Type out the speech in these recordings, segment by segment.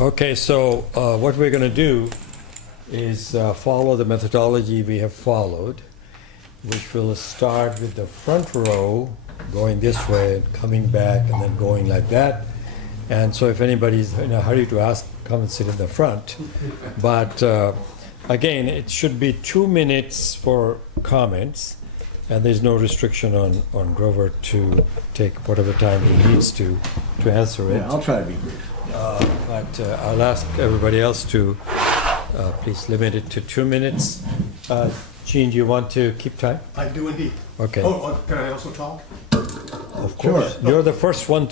Okay, so what we're going to do is follow the methodology we have followed, which will start with the front row going this way, coming back, and then going like that. And so if anybody's in a hurry to ask, come and sit in the front. But again, it should be 2 minutes for comments, and there's no restriction on Grover to take whatever time he needs to answer it. Yeah, I'll try to be brief. But I'll ask everybody else to please limit it to 2 minutes. Gene, do you want to keep time? I do indeed. Okay. Oh, can I also talk? Of course. Sure. You're the first one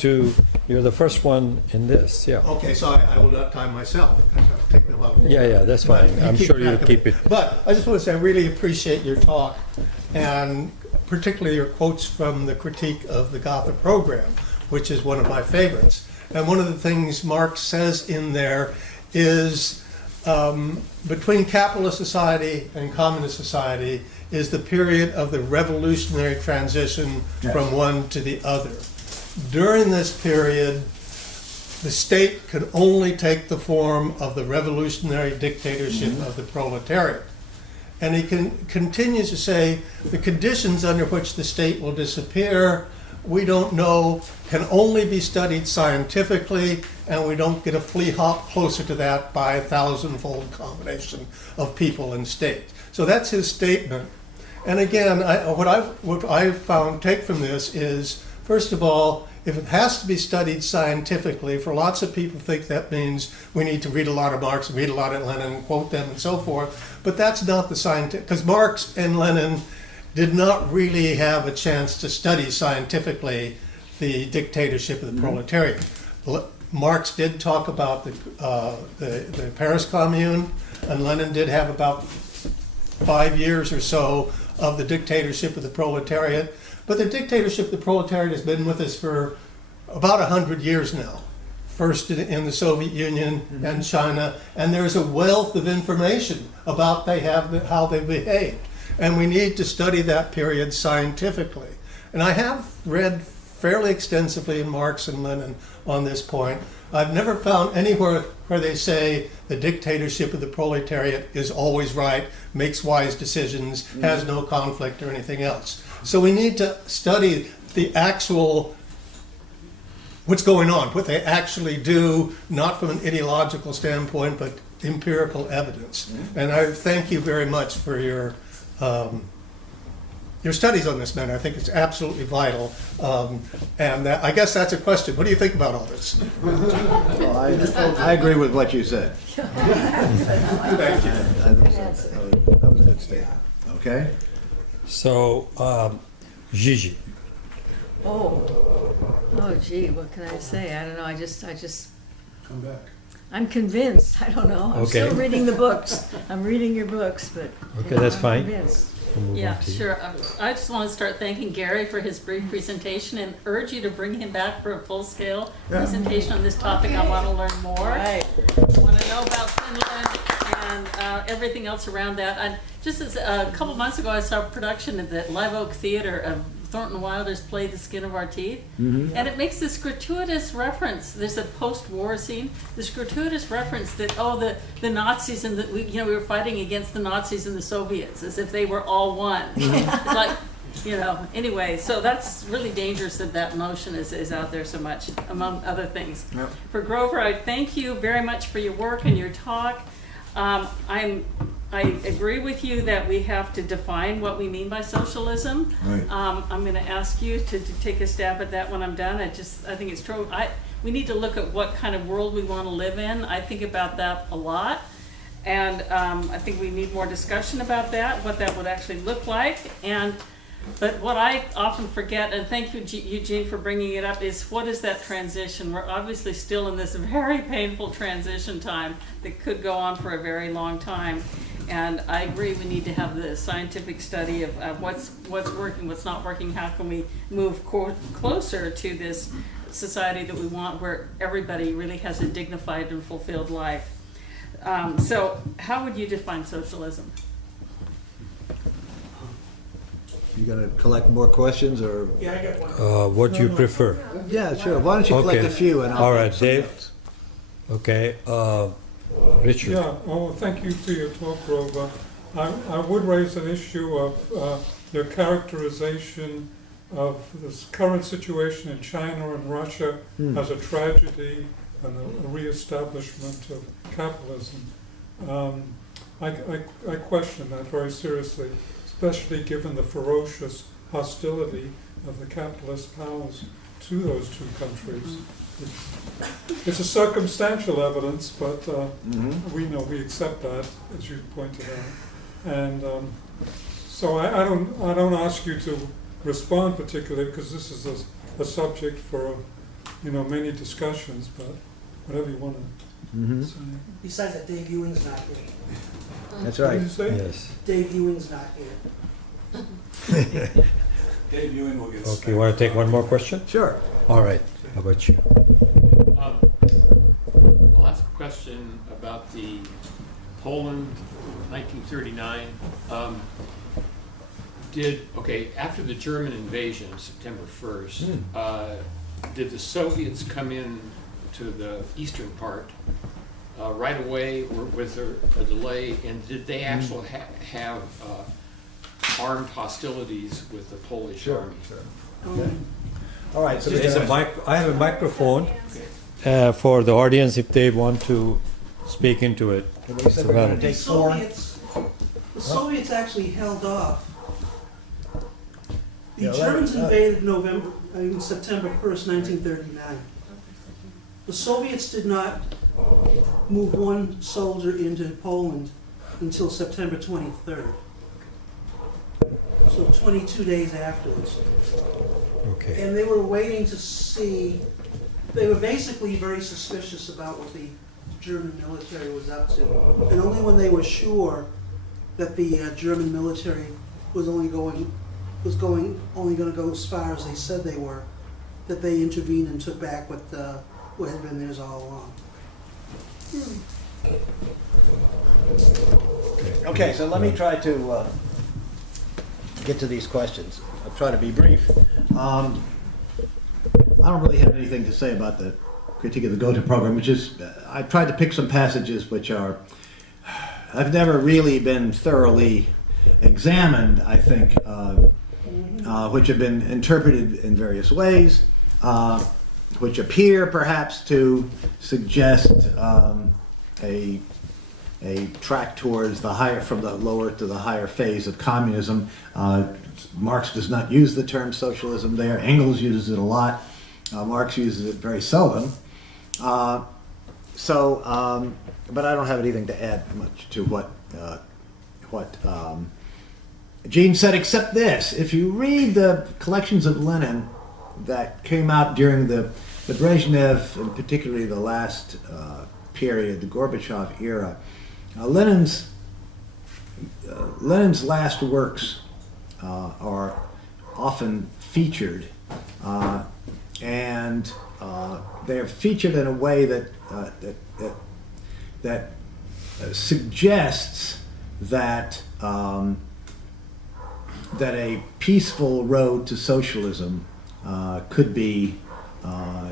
you're the first one in this, yeah. Okay, so I will not time myself. It'll take me a while. Yeah, that's fine. But I'm keep sure you'll track of keep it. But I just want to say I really appreciate your talk, and particularly your quotes from the critique of the Gotha program, which is one of my favorites. And one of the things Marx says in there is between capitalist society and communist society is the period of the revolutionary transition from one to the other. During this period, the state could only take the form of the revolutionary dictatorship of the proletariat. And he continues to say the conditions under which the state will disappear, we don't know, can only be studied scientifically, and we don't get a flea hop closer to that by a thousandfold combination of people and state. So that's his statement. And again, what I found take from this is, first of all, if it has to be studied scientifically, for lots of people think that means we need to read a lot of Marx, read a lot of Lenin, and quote them and so forth, but that's not the scientific, because Marx and Lenin did not really have a chance to study scientifically the dictatorship of the proletariat. Marx did talk about the Paris Commune, and Lenin did have about 5 years or so of the dictatorship of the proletariat. But the dictatorship of the proletariat has been with us for about 100 years now. First in the Soviet Union and China, and there's a wealth of information about how they behaved. And we need to study that period scientifically. And I have read fairly extensively in Marx and Lenin on this point. I've never found anywhere where they say the dictatorship of the proletariat is always right, makes wise decisions, has no conflict or anything else. So we need to study the actual, what's going on, what they actually do, not from an ideological standpoint, but empirical evidence. And I thank you very much for your studies on this matter. I think it's absolutely vital. And I guess that's a question. What do you think about all this? Well, I agree with what you said. Thank you. That was a good statement. Okay? So, Gigi. Oh, gee, what can I say? I don't know. I just. Come back. I'm convinced. I don't know. I'm Okay. still reading the books. I'm reading your books, but. Okay, that's I'm fine. Convinced. We'll move Yeah, on to you. sure. I just want to start thanking Gary for his brief presentation and urge you to bring him back for a full-scale presentation on this topic. I want to learn more. Right. I want to know about Finland and everything else around that. And just as a couple months ago, I saw a production at the Live Oak Theater of Thornton Wilder's play The Skin of Our Teeth. And it makes this gratuitous reference. There's a post-war scene, this gratuitous reference that, the Nazis and we were fighting against the Nazis and the Soviets as if they were all one. It's like, anyway, so that's really dangerous that notion is out there so much, among other things. Yep. For Grover, I thank you very much for your work and your talk. I agree with you that we have to define what we mean by socialism. Right. I'm going to ask you to take a stab at that when I'm done. I think it's true. We need to look at what kind of world we want to live in. I think about that a lot. And I think we need more discussion about that, what that would actually look like. But what I often forget, and thank you, Eugene, for bringing it up, is what is that transition? We're obviously still in this very painful transition time that could go on for a very long time. And I agree we need to have the scientific study of what's working, what's not working, how can we move closer to this society that we want where everybody really has a dignified and fulfilled life. So how would you define socialism? You gonna collect more questions, or? Yeah, I got one. What do you prefer? Yeah, sure. Why don't you collect Okay. a few and I'll All make right, some Dave? notes. Okay, Richard. Yeah, oh, thank you for your talk, Grover. I would raise an issue of your characterization of this current situation in China and Russia as a tragedy and a reestablishment of capitalism. I question that very seriously, especially given the ferocious hostility of the capitalist powers to those two countries. It's a circumstantial evidence, but we accept that, as you pointed out. And so I don't ask you to respond particularly, because this is a subject for many discussions. But whatever you want to say. Besides that, Dave Ewing's not here. That's What right. did you say? Yes. Dave Ewing's not here. Dave Ewing will get Okay, you want to take one more question? Sure. All right. How about you? I'll ask a question about the Poland 1939. After the German invasion, September 1st, did the Soviets come in to the eastern part right away, or was there a delay? And did they actually have armed hostilities with the Polish army? Okay. All right. So There's I have a microphone for the audience if they want to speak into it. we said we're going to The take four. Soviets actually held off. The Yeah, Germans let- invaded September 1st, 1939. The Soviets did not move one soldier into Poland until September 23rd. So 22 days afterwards. Okay. And they were waiting to see, they were basically very suspicious about what the German military was up to. And only when they were sure that the German military was only going to go as far as they said they were, that they intervened and took back what had been theirs all along. Okay, so let me try to get to these questions. I'll try to be brief. I don't really have anything to say about the critique of the Gotha program, which is, I tried to pick some passages which have never really been thoroughly examined, I think, which have been interpreted in various ways, which appear perhaps to suggest a track towards from the lower to the higher phase of communism. Marx does not use the term socialism there. Engels uses it a lot. Marx uses it very seldom. But I don't have anything to add much to what Gene said, except this. If you read the collections of Lenin that came out during the Brezhnev, and particularly the last period, the Gorbachev era, Lenin's last works are often featured, and they're featured in a way that suggests that that a peaceful road to socialism could be,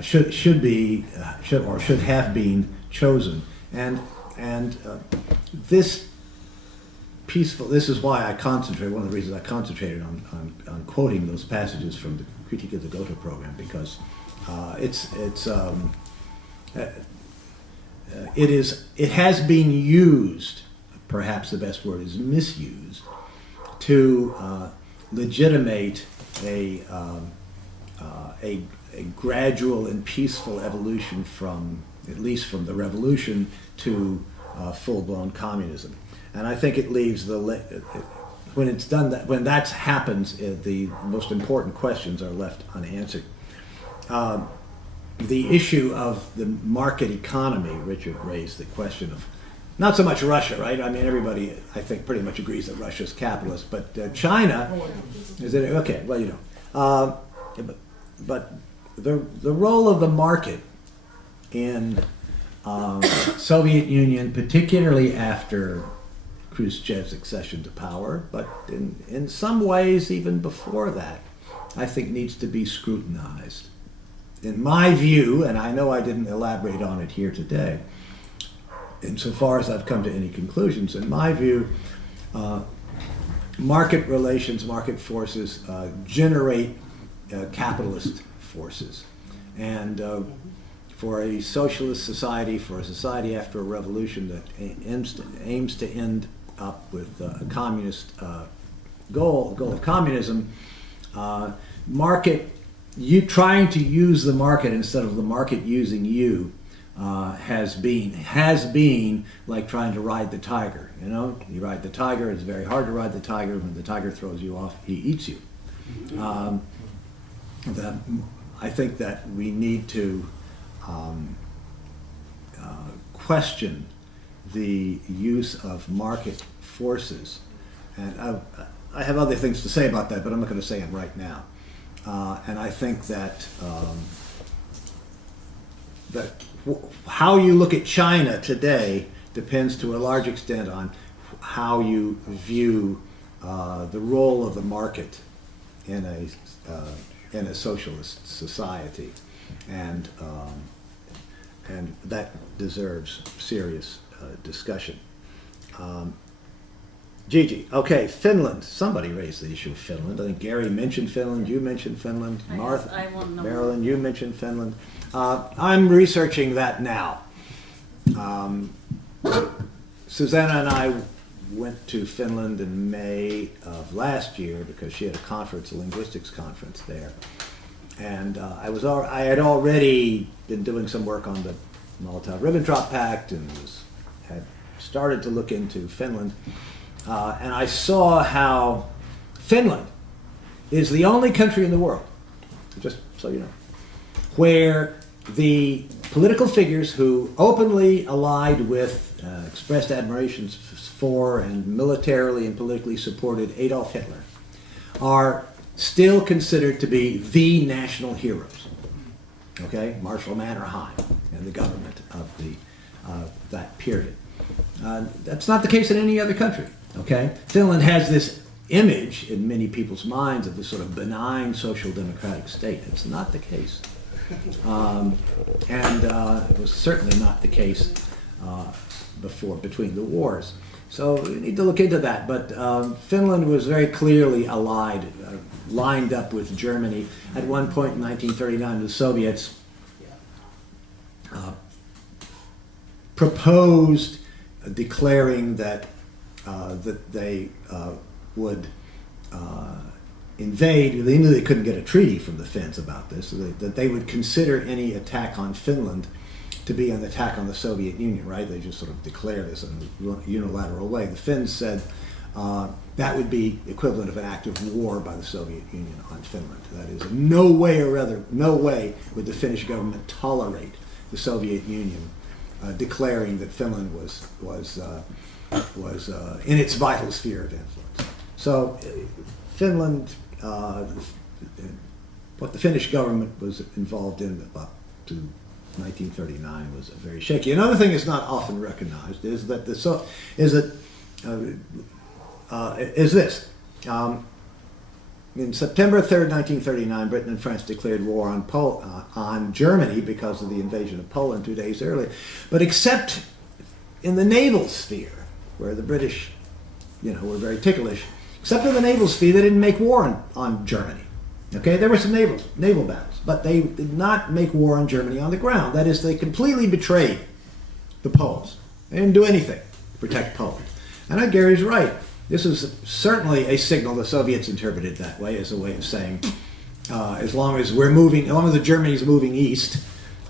should have been chosen, and this peaceful. This is why I concentrate. One of the reasons I concentrated on quoting those passages from the Critique of the Gotha program, because it has been used. Perhaps the best word is misused to legitimate a gradual and peaceful evolution at least from the revolution to full-blown communism. And I think it leaves when it's done that, when that happens, the most important questions are left unanswered. The issue of the market economy, Richard raised the question of not so much Russia, right? I mean, everybody, I think, pretty much agrees that Russia's capitalist, but China, is it okay? Well, you know, but the role of the market in Soviet Union, particularly after Khrushchev's accession to power, but in some ways even before that, I think needs to be scrutinized. in my view, and I know I didn't elaborate on it here today, insofar as I've come to any conclusions, in my view, market relations, market forces generate capitalist forces. And for a socialist society, for a society after a revolution that aims to end up with a communist goal of communism, trying to use the market instead of the market using you has been like trying to ride the tiger. You know, you ride the tiger. It's very hard to ride the tiger. When the tiger throws you off, he eats you. I think that we need to question the use of market forces, and I have other things to say about that, but I'm not going to say them right now. And I think that how you look at China today depends to a large extent on how you view the role of the market in a socialist society, and that deserves serious discussion. Gigi, okay, Finland. Somebody raised the issue of Finland. I think Gary mentioned Finland. You mentioned Finland. Martha, Marilyn, you mentioned Finland. I'm researching that now. Susanna and I went to Finland in May of last year because she had a conference, a linguistics conference there. And I had already been doing some work on the Molotov-Ribbentrop Pact and had started to look into Finland. And I saw how Finland is the only country in the world, just so you know, where the political figures who openly allied with, expressed admirations for, and militarily and politically supported Adolf Hitler are still considered to be the national heroes. Okay, Marshal Mannerheim and the government of that period. That's not the case in any other country. Okay, Finland has this image in many people's minds of this sort of benign social democratic state. It's not the case, and it was certainly not the case between the wars. So we need to look into that. But Finland was very clearly allied, lined up with Germany. At one point in 1939, the Soviets proposed declaring that they would invade. They knew they couldn't get a treaty from the Finns about this, so that they would consider any attack on Finland to be an attack on the Soviet Union, right? They just sort of declare this in a unilateral way. The Finns said that would be equivalent of an act of war by the Soviet Union on Finland. That is, in no way would the Finnish government tolerate the Soviet Union declaring that Finland was in its vital sphere of influence. So Finland, what the Finnish government was involved in up to 1939 was very shaky. Another thing that's not often recognized is that this. In September 3rd, 1939, Britain and France declared war on Germany because of the invasion of Poland 2 days earlier. But except in the naval sphere, where the British, were very ticklish, except in the naval sphere, they didn't make war on Germany. Okay, there were some naval battles, but they did not make war on Germany on the ground. That is, they completely betrayed the Poles. They didn't do anything to protect Poland. And Gary's right. This is certainly a signal the Soviets interpreted that way, as a way of saying, as long as the Germany's moving east,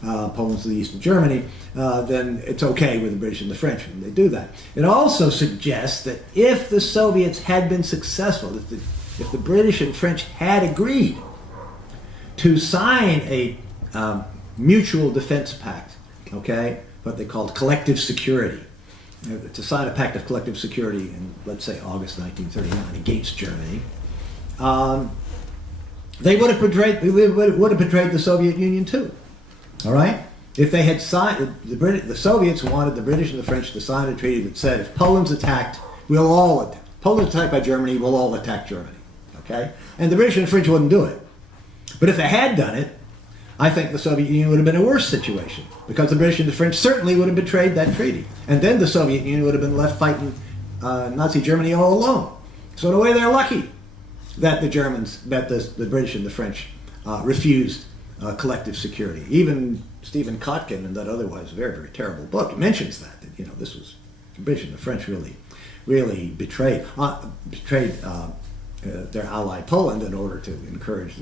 Poland's to the east of Germany, then it's okay with the British and the French when they do that. It also suggests that if the Soviets had been successful, if the British and French had agreed to sign a mutual defense pact, okay, what they called collective security, to sign a pact of collective security in, let's say, August 1939 against Germany, they would have betrayed the Soviet Union too. All right? If they had signed, the Soviets wanted the British and the French to sign a treaty that said, if Poland's attacked, Poland's attacked by Germany, we'll all attack Germany. Okay? And the British and the French wouldn't do it. But if they had done it, I think the Soviet Union would have been a worse situation because the British and the French certainly would have betrayed that treaty. And then the Soviet Union would have been left fighting Nazi Germany all alone. So in a way, they're lucky that the British and the French refused collective security. Even Stephen Kotkin, in that otherwise very, very terrible book, mentions that this was the British and the French really betrayed their ally Poland in order to encourage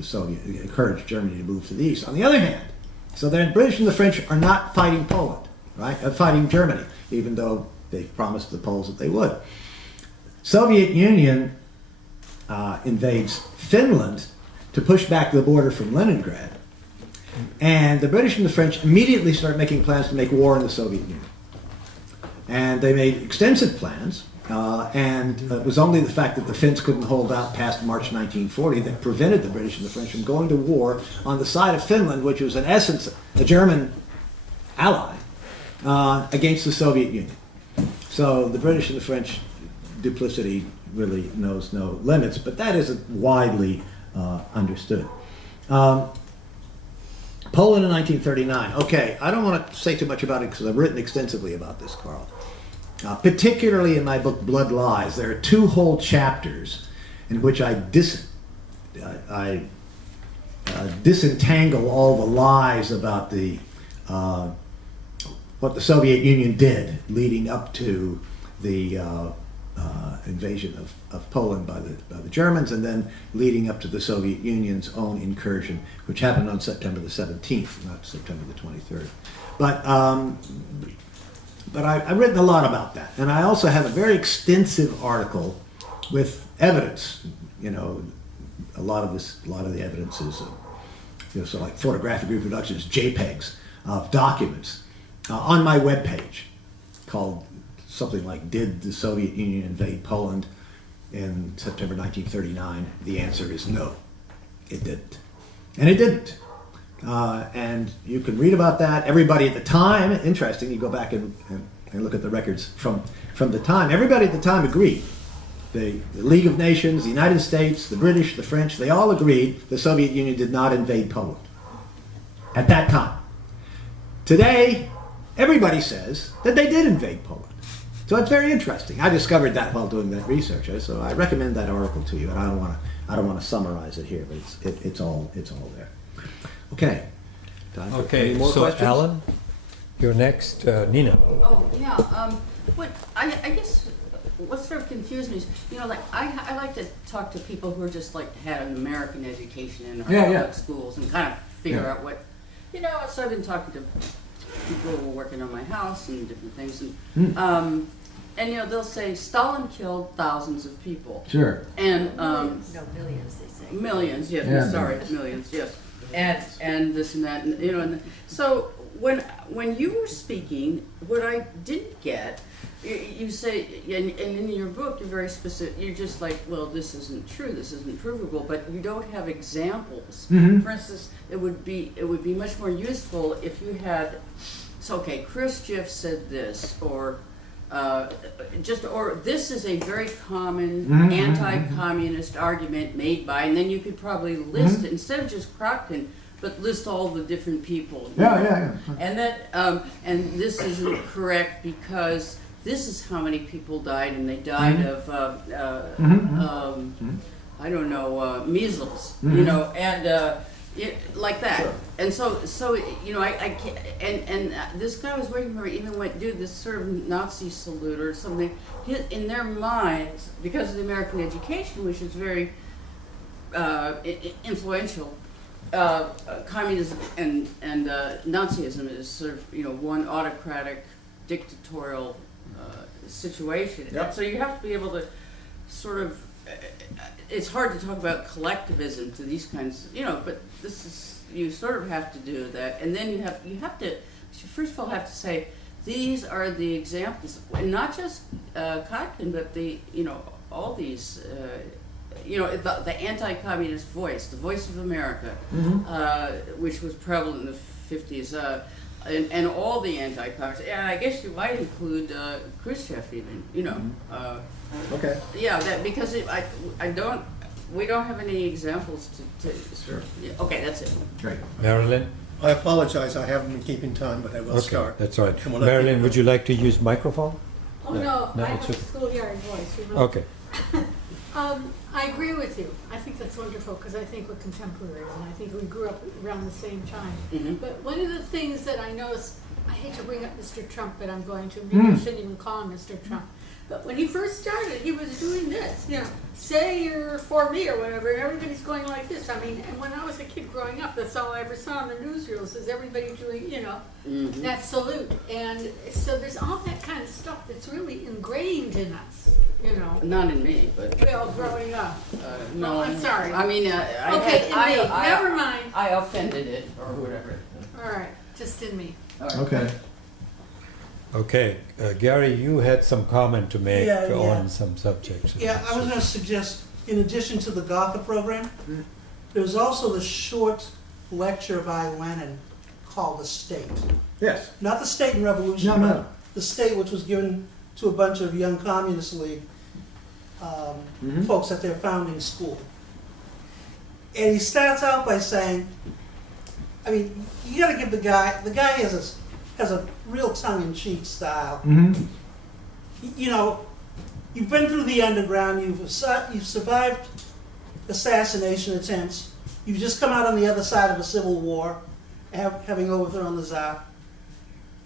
Germany to move to the east. On the other hand, so the British and the French are not fighting Poland, right? Fighting Germany, even though they've promised the Poles that they would. Soviet Union invades Finland to push back the border from Leningrad, and the British and the French immediately start making plans to make war in the Soviet Union. And they made extensive plans. And it was only the fact that the Finns couldn't hold out past March 1940 that prevented the British and the French from going to war on the side of Finland, which was in essence a German ally, against the Soviet Union. So the British and the French duplicity really knows no limits, but that isn't widely understood. Poland in 1939. Okay, I don't want to say too much about it because I've written extensively about this, Carl. Particularly in my book Blood Lies, there are 2 whole chapters in which I disentangle all the lies about what the Soviet Union did leading up to the invasion of Poland by the Germans, and then leading up to the Soviet Union's own incursion, which happened on September the 17th, not September the 23rd. But I've written a lot about that, and I also have a very extensive article with evidence. A lot of the evidence is, so like photographic reproductions, JPEGs of documents on my webpage, called something like "Did the Soviet Union invade Poland in September 1939?" The answer is no, it didn't, and it didn't. And you can read about that. Everybody at the time, interesting, you go back and look at the records from the time, everybody at the time agreed. The League of Nations, the United States, the British, the French, they all agreed the Soviet Union did not invade Poland at that time. Today, everybody says that they did invade Poland. So it's very interesting. I discovered that while doing that research, so I recommend that article to you, and I don't want to summarize it here, but it's all there. Okay. Okay, so questions? Alan, you're next. Nina. Oh, yeah, I guess what sort of confused me is, I like to talk to people who are just had an American education in our public schools and kind of figure out what, so I've been talking to people who were working on my house and different things, and they'll say Stalin killed thousands of people. Sure. And millions, they say. Millions, yes. Yeah, sorry, millions, yes. And this and that, and so when you were speaking, what I didn't get, you say, and in your book you're very specific. You're just like, well, this isn't true, this isn't provable, but you don't have examples. Mm-hmm. For instance, it would be much more useful if you had, Khrushchev said this, or this is a very common anti-communist argument made by, and then you could probably list it instead of just Kropotkin, but list all the different people. Yeah. And that, and this isn't correct because this is how many people died, and they died of, I don't know, measles, and. Like that, sure. And so I can't, and this guy was working for me, even went do this sort of Nazi salute or something. In their minds, because of the American education, which is very influential, communism and Nazism is sort of one autocratic, dictatorial situation. Yep. And so you have to be able to sort of. It's hard to talk about collectivism to these kinds, but this is, you sort of have to do that, and then you have to first of all have to say these are the examples, and not just Kotkin, but all these, the anti-communist voice, the voice of America, which was prevalent in the 50s. And all the anti-communists, and I guess you might include Khrushchev even, Okay. Yeah, that because we don't have any examples to sort of, okay, that's it. Great. Marilyn? I apologize, I haven't been keeping time, but I will Okay, start. that's all right. And we'll let Marilyn, people would you like to use microphone? Oh, No, no, no, I it's have a okay. schoolyard voice. You know? Okay. I agree with you. I think that's wonderful because I think we're contemporaries and I think we grew up around the same time. Mhm. But one of the things that I noticed, I hate to bring up Mr. Trump, but I'm going to. Maybe I shouldn't even call him Mr. Trump. But when he first started, he was doing this, you know, say you're for me or whatever, and everybody's going like this. I mean, and when I was a kid growing up, that's all I ever saw on the newsreels is everybody doing, you know, that salute. And so there's all that kind of stuff that's really ingrained in us, you know. Not in me, but. Well, growing up. No, I'm sorry. I mean, Okay, in me. Never mind. I offended it, or whatever. All right, just in me. Okay. Okay, Gary, you had some comment to make Yeah, yeah. on some subjects. Yeah, I was going to suggest, in addition to the Gotha program, there's also the short lecture by Lenin called The State. Yes. Not the State and Revolution, No, no. but the State, which was given to a bunch of young Communist League folks at their founding school. And he starts out by saying, I mean, you got to give the guy has a real tongue-in-cheek style. You know, you've been through the underground, you've survived assassination attempts, you've just come out on the other side of a civil war, having overthrown the Tsar.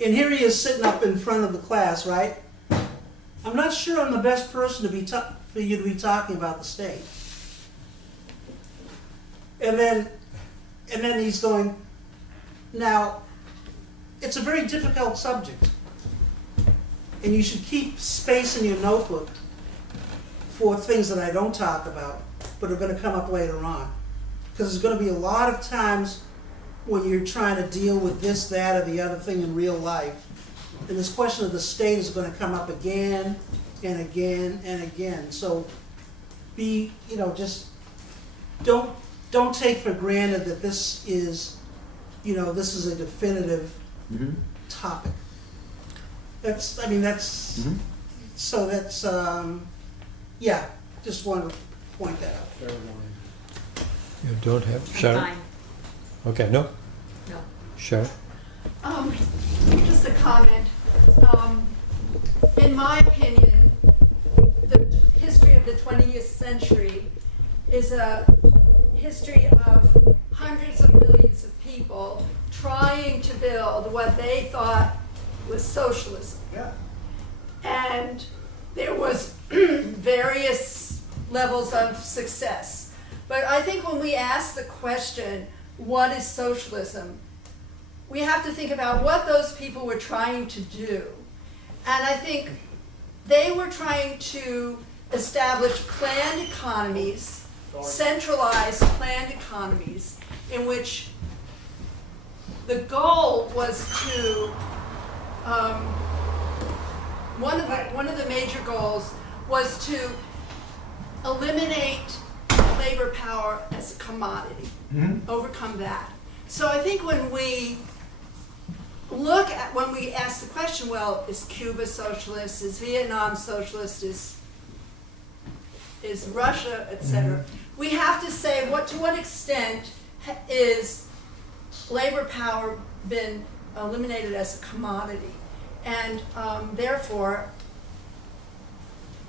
And here he is sitting up in front of the class, right? I'm not sure I'm the best person to be for you to be talking about the state. And then he's going, now, it's a very difficult subject. And you should keep space in your notebook for things that I don't talk about, but are going to come up later on. Because there's going to be a lot of times when you're trying to deal with this, that, or the other thing in real life. And this question of the state is going to come up again and again and again. So just don't take for granted that this is, this is a definitive topic. Just wanted to point that out. You don't have, I'm Sharon? fine. Okay, no? No. Sharon? Just a comment. In my opinion, the history of the 20th century is a history of hundreds of millions of people trying to build what they thought was socialism. Yeah. And there was various levels of success. But I think when we ask the question, what is socialism? We have to think about what those people were trying to do. And I think they were trying to establish planned economies, centralized planned economies, in which the goal was to, one of the major goals was to eliminate labor power as a commodity, overcome that. So I think when we ask the question, well, is Cuba socialist, is Vietnam socialist, is Russia, etc., we have to say, to what extent is labor power been eliminated as a commodity? And therefore,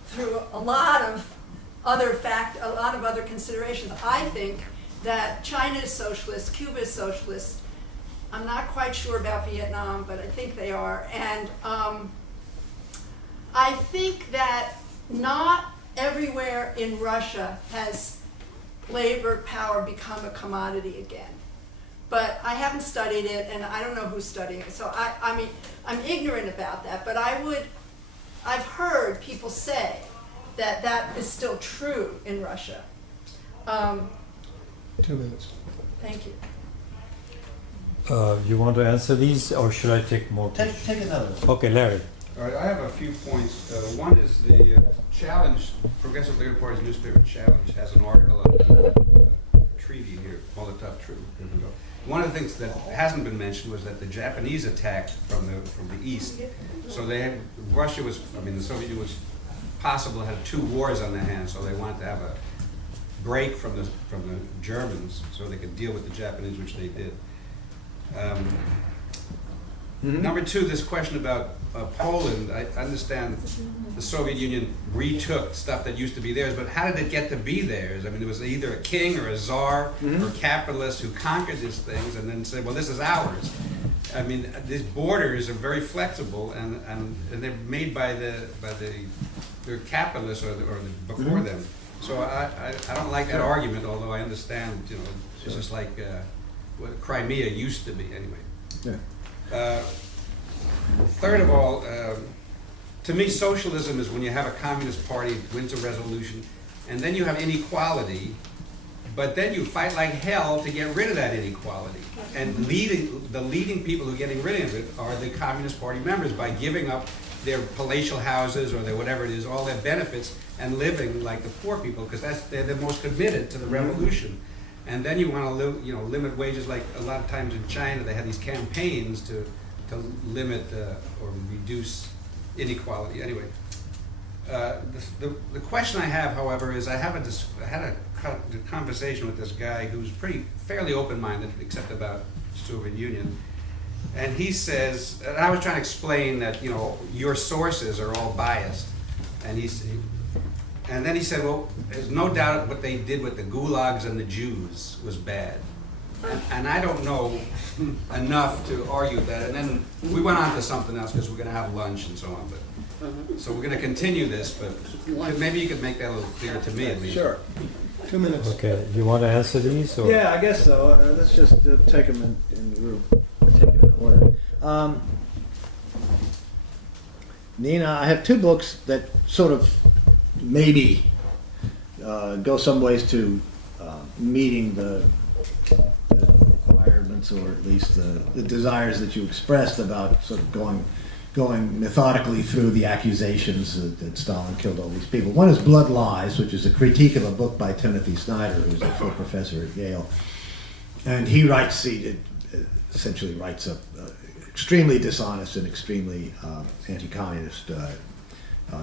through a lot of other considerations, I think that China is socialist, Cuba is socialist. I'm not quite sure about Vietnam, but I think they are. And I think that not everywhere in Russia has labor power become a commodity again. But I haven't studied it, and I don't know who's studying it. So I mean, I'm ignorant about that. But I've heard people say that that is still true in Russia. 2 minutes. Thank you. You want to answer these, or should I take more? Take another. Okay, Larry. All right, I have a few points. One is the challenge, Progressive Labor Party's newspaper Challenge has an article on the treaty here, Molotov Treaty. Here we go. One of the things that hasn't been mentioned was that the Japanese attacked from the east. So the Soviet Union was possible, had 2 wars on their hands, so they wanted to have a break from the Germans so they could deal with the Japanese, which they did. Number two, this question about Poland. I understand the Soviet Union retook stuff that used to be theirs, but how did it get to be theirs? I mean, there was either a king or a czar or capitalists who conquered these things and then said, well, this is ours. I mean, these borders are very flexible, and they're made by the capitalists or before them. So I don't like that argument, although I understand, you know, it's just like what Crimea used to be anyway. Yeah. Third of all, to me, socialism is when you have a communist party wins a resolution, and then you have inequality, but then you fight like hell to get rid of that inequality. And the leading people who are getting rid of it are the Communist Party members by giving up their palatial houses or their whatever it is, all their benefits, and living like the poor people, because they're the most committed to the revolution. And then you want to limit wages, like a lot of times in China they have these campaigns to limit or reduce inequality. Anyway, the question I have, however, is I had a conversation with this guy who's fairly open-minded, except about Soviet Union, and he says, and I was trying to explain that your sources are all biased, and then he said, well, there's no doubt what they did with the gulags and the Jews was bad. And I don't know enough to argue that. And then we went on to something else because we're going to have lunch and so on. But so we're going to continue this, but maybe you could make that a little clearer to me at least. Sure. 2 minutes. Okay, do you want to answer these? Or? Yeah, I guess so. Let's just take them in order. Nina, I have two books that sort of maybe go some ways to meeting the requirements, or at least the desires that you expressed about sort of going methodically through the accusations that Stalin killed all these people. One is Blood Lies, which is a critique of a book by Timothy Snyder, who's a full professor at Yale. And he essentially writes a extremely dishonest and extremely anti-communist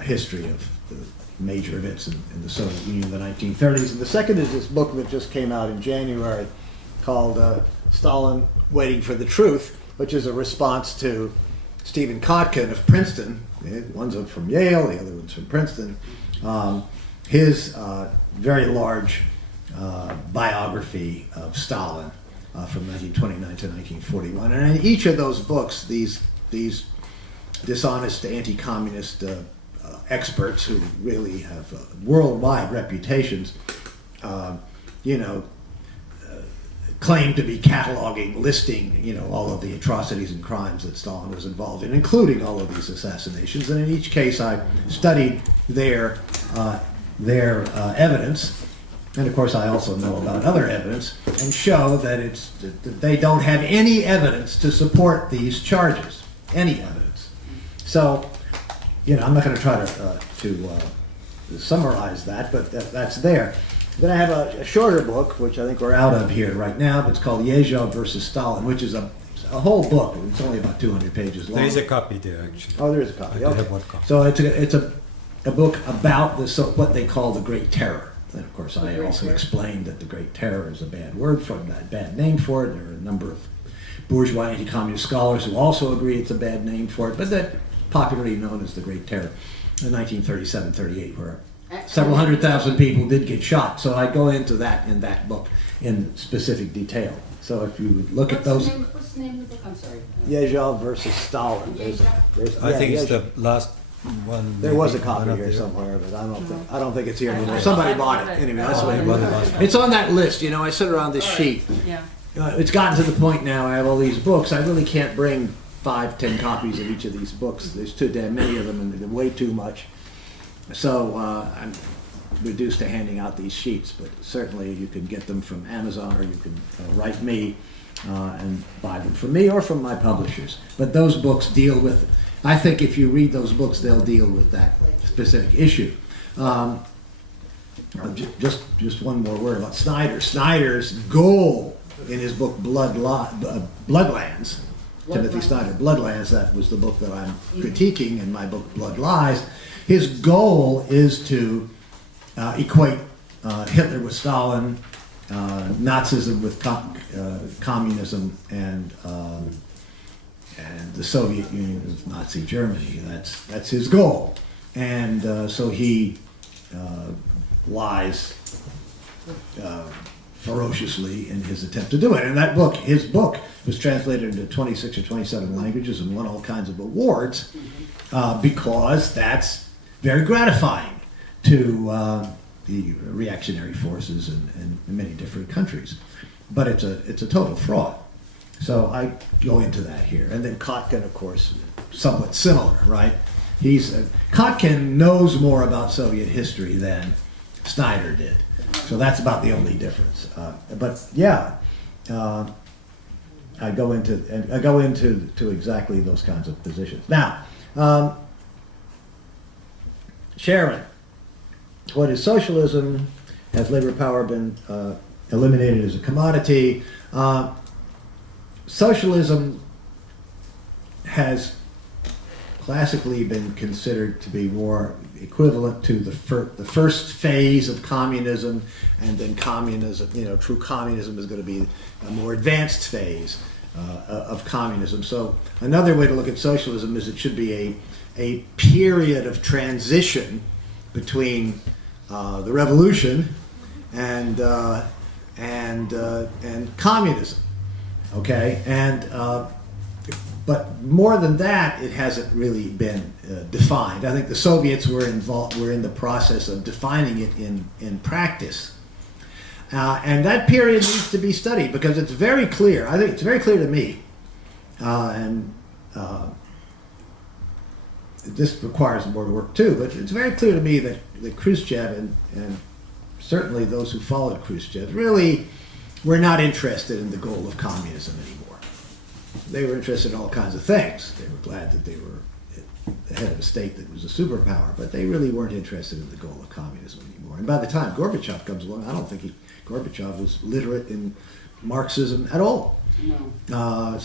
history of the major events in the Soviet Union in the 1930s. And the second is this book that just came out in January called Stalin Waiting for the Truth, which is a response to Stephen Kotkin of Princeton. One's from Yale, the other one's from Princeton. His very large biography of Stalin from 1929 to 1941. And in each of those books, these dishonest anti-communist experts who really have worldwide reputations, claim to be cataloging, listing, all of the atrocities and crimes that Stalin was involved in, including all of these assassinations. And in each case, I studied their evidence, and of course, I also know about other evidence, and show that that they don't have any evidence to support these charges, any evidence. So, I'm not going to try to summarize that, but that's there. Then I have a shorter book, which I think we're out of here right now, but it's called Yezhov versus Stalin, which is a whole book. It's only about 200 pages long. There's a copy there, actually. Oh, there is a copy. I Okay. have one copy. So it's a book about what they call the Great Terror. And of course, I also explained that the Great Terror is a bad word for it, a bad name for it. There are a number of bourgeois anti-communist scholars who also agree it's a bad name for it, but that's popularly known as the Great Terror in 1937-38, where several 100,000 people did get shot. So I go into that in that book in specific detail. So if you would look at those... What's the name of the book? I'm sorry. Yezhov versus Stalin. I think it's the last one. There was a maybe, copy one here of the- somewhere, but I don't think it's here anymore. Somebody bought it. Anyway, that's the way it Well, was. It's on that list. I sit around this sheet. Yeah. It's gotten to the point now, I have all these books, I really can't bring 5-10 copies of each of these books. There's too damn many of them, and they're way too much. So I'm reduced to handing out these sheets, but certainly you can get them from Amazon, or you can write me and buy them from me or from my publishers. But those books deal with, I think if you read those books, they'll deal with that specific issue. Just one more word about Snyder. Snyder's goal in his book Bloodlands, Timothy Snyder, Bloodlands, that was the book that I'm critiquing in my book Blood Lies. His goal is to equate Hitler with Stalin, Nazism with communism and the Soviet Union with Nazi Germany. That's his goal, and so he lies ferociously in his attempt to do it. And that book, his book, was translated into 26 or 27 languages and won all kinds of awards because that's very gratifying to the reactionary forces in many different countries. But it's a total fraud. So I go into that here. And then Kotkin, of course, somewhat similar, right? Kotkin knows more about Soviet history than Snyder did. So that's about the only difference. But yeah, I go into exactly those kinds of positions. Now, Sharon, what is socialism? Has labor power been eliminated as a commodity? Socialism has classically been considered to be more equivalent to the first phase of communism, and then communism, true communism is going to be a more advanced phase of communism. So another way to look at socialism is it should be a period of transition between the revolution and communism. Okay, but more than that, it hasn't really been defined. I think the Soviets were in the process of defining it in practice. And that period needs to be studied because it's very clear. I think it's very clear to me, this requires more work too, but it's very clear to me that Khrushchev and certainly those who followed Khrushchev really were not interested in the goal of communism anymore. They were interested in all kinds of things. They were glad that they were the head of a state that was a superpower, but they really weren't interested in the goal of communism anymore. And by the time Gorbachev comes along, I don't think Gorbachev was literate in Marxism at all. No.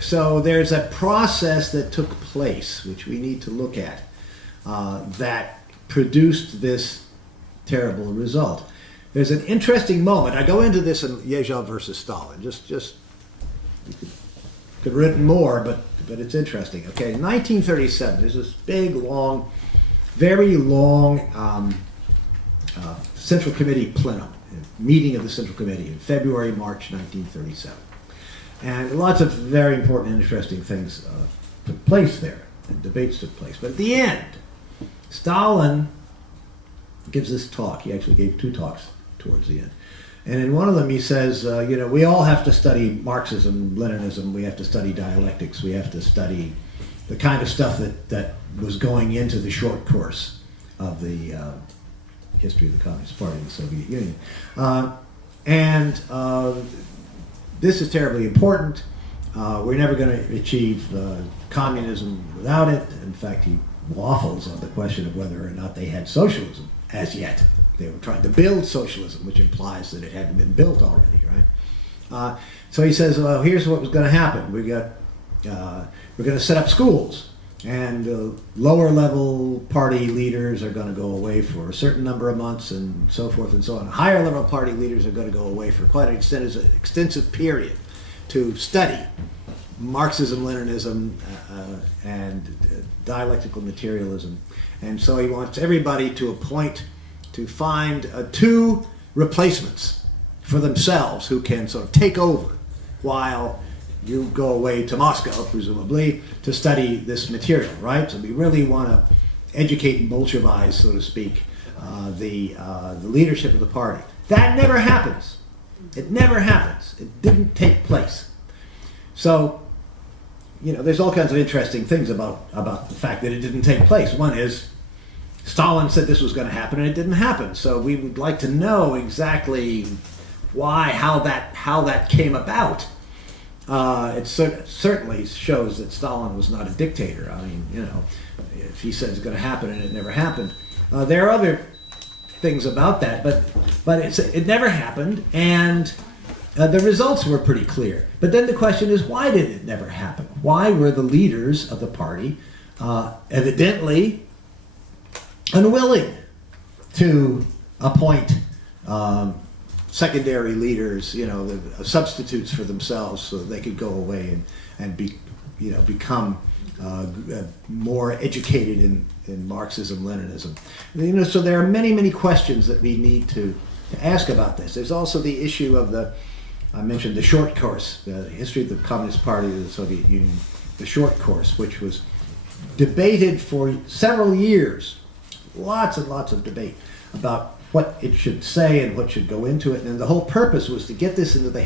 So there's a process that took place, which we need to look at, that produced this terrible result. There's an interesting moment. I go into this in Yezhov versus Stalin. Just you could have written more, but it's interesting. Okay, in 1937, there's this big, long, very long Central Committee plenum, meeting of the Central Committee in February, March 1937. And lots of very important and interesting things took place there, and debates took place. But at the end, Stalin gives this talk. He actually gave 2 talks towards the end. And in one of them he says, we all have to study Marxism, Leninism, we have to study dialectics, we have to study the kind of stuff that was going into the short course of the history of the Communist Party of the Soviet Union. This is terribly important. We're never going to achieve communism without it. In fact, he waffles on the question of whether or not they had socialism as yet. They were trying to build socialism, which implies that it hadn't been built already, right? So he says, well, here's what was going to happen. We're going to set up schools, and lower level party leaders are going to go away for a certain number of months and so forth and so on. Higher level party leaders are going to go away for quite an extensive period to study Marxism, Leninism, and dialectical materialism. And so he wants everybody to find 2 replacements for themselves who can sort of take over while you go away to Moscow, presumably, to study this material, right? So we really want to educate and Bolshevize, so to speak, the leadership of the party. That never happens. It never happens. It didn't take place. So, there's all kinds of interesting things about the fact that it didn't take place. One is, Stalin said this was going to happen, and it didn't happen. So we would like to know exactly why, how that came about. It certainly shows that Stalin was not a dictator. I mean, if he said it's going to happen and it never happened. There are other things about that, but it never happened, and the results were pretty clear. But then the question is, why did it never happen? Why were the leaders of the party evidently unwilling to appoint secondary leaders, you know, the substitutes for themselves, so that they could go away and be, you know, become more educated in Marxism, Leninism. You know, so there are many questions that we need to ask about this. There's also the issue of I mentioned the short course, the history of the Communist Party of the Soviet Union, the short course, which was debated for several years, lots and lots of debate about what it should say and what should go into it, and the whole purpose was to get this into the